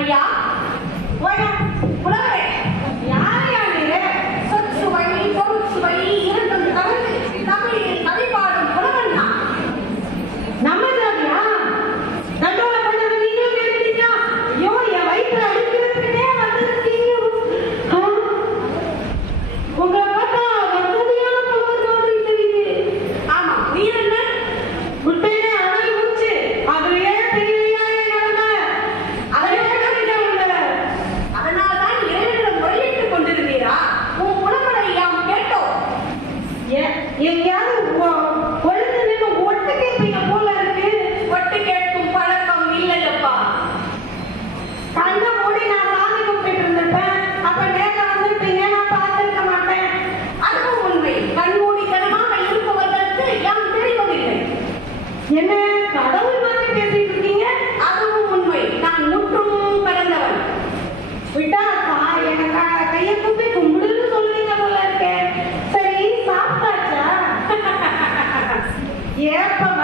ஐயா உலக E é para